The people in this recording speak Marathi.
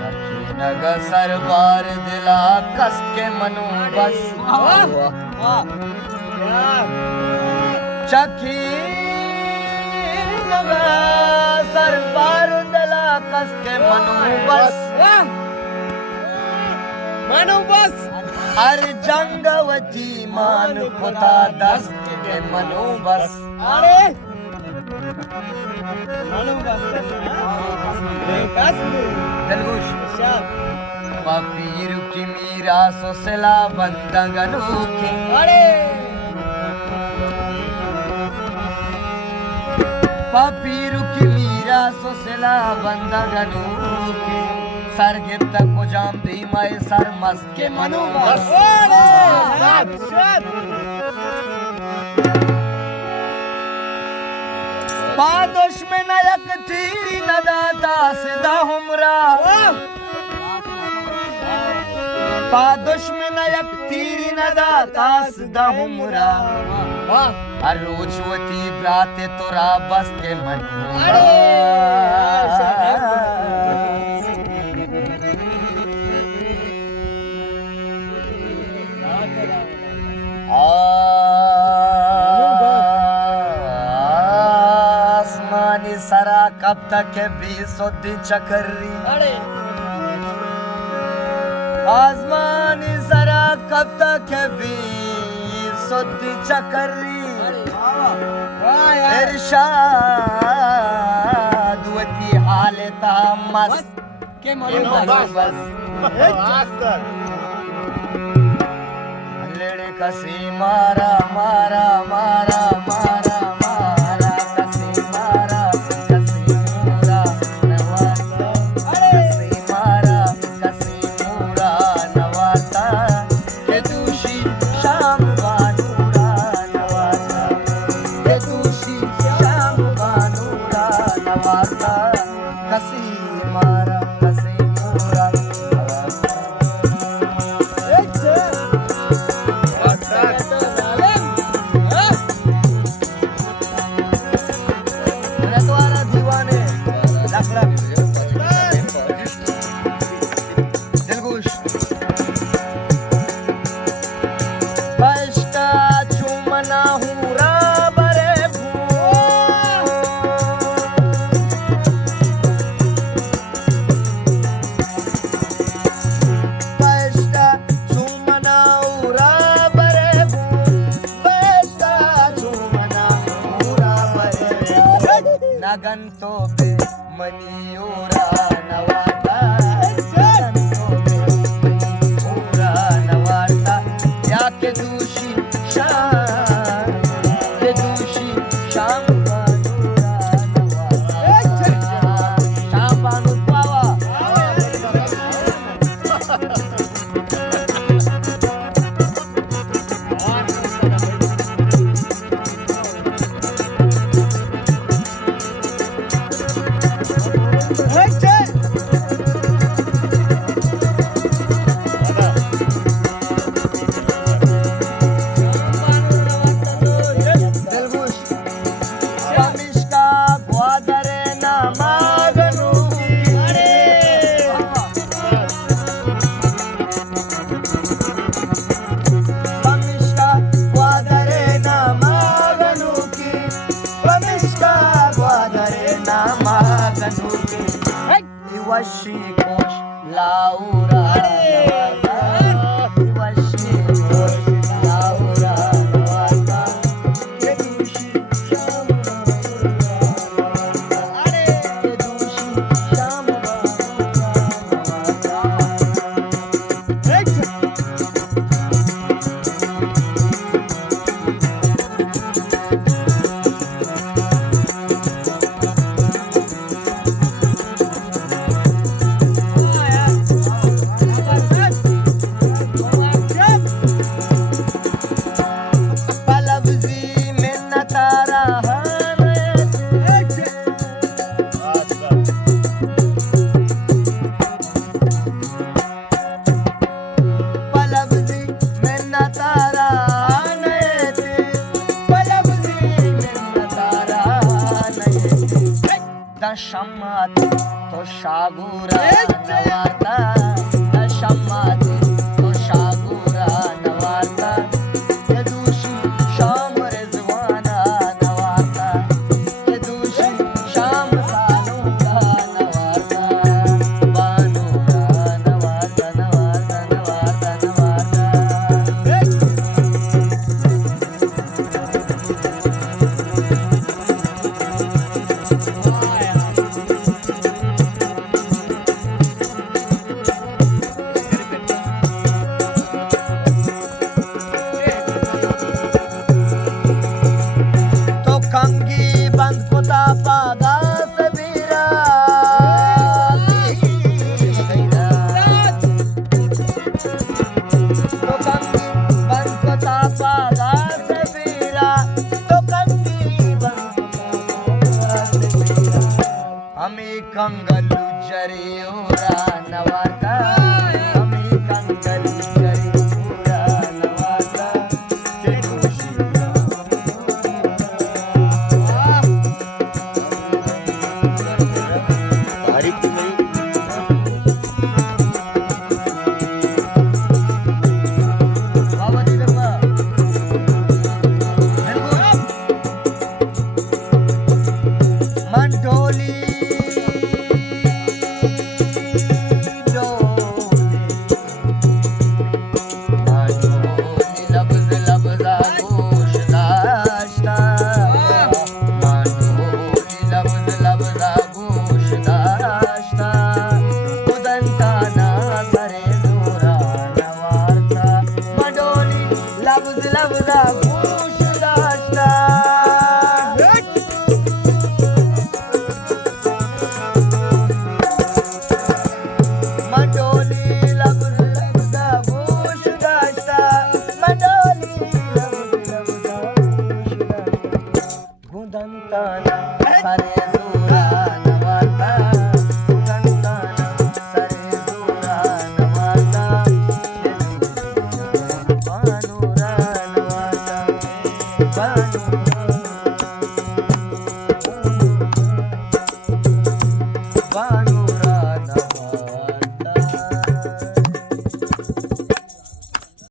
नग सरबार दिला कस के मनु बस चखी नग सरबार दिला कस के मनु बस हर जंगवती मान खुदा दस्त के मनु बस अरे पपीरु की मीरा सोसला बंदगनु की पपीरु की मीरा सोसला बंदगनु की सरगिप्त को जाम दी मैं सर मस्त के मनु बस पादोश में नयक तीरी नदाता सिदा हमरा पादोश में नयक तीरी नदाता सिदा हमरा अरोजवती ब्राते तोरा बस के मन सरा कब तक है 20 चकर्री आसमानी सरा कब तक है 20 चकर्री इरशाद वती हालता मस्त के बस लड़े कसी मारा मारा मारा मारा लगन तो बे मनियोरा नवाता लगन तो बे मनियोरा नवाता या के दूषी शाम बानूरा नवाता शाम बानू पावा वशी कोश लाउरा वशी कोश लाउरा नवाता के दूषी शाम अरे के दूषी शाम Shama तो शागुरा नवाता शम्माते तो शागुरा नवाता ये दूषी शाम रिजवाना नवाता ये दूषी शाम सालूका नवाता बानूरा नवाता नवाता नवाता नवाता कंगलू जरियोरा नवाता हमें कंगलू जरियोरा नवाता के खुशियाँ तारीफ नहीं बाबा जी देखा मंडोली लबदा गोश दाश्ता मंडोली लबदा गोश दाश्ता मंडोली लबदा गोश दाश्ता गुदंताना सारे जोरा नवाता गुदंताना सारे जोरा नवाता Banu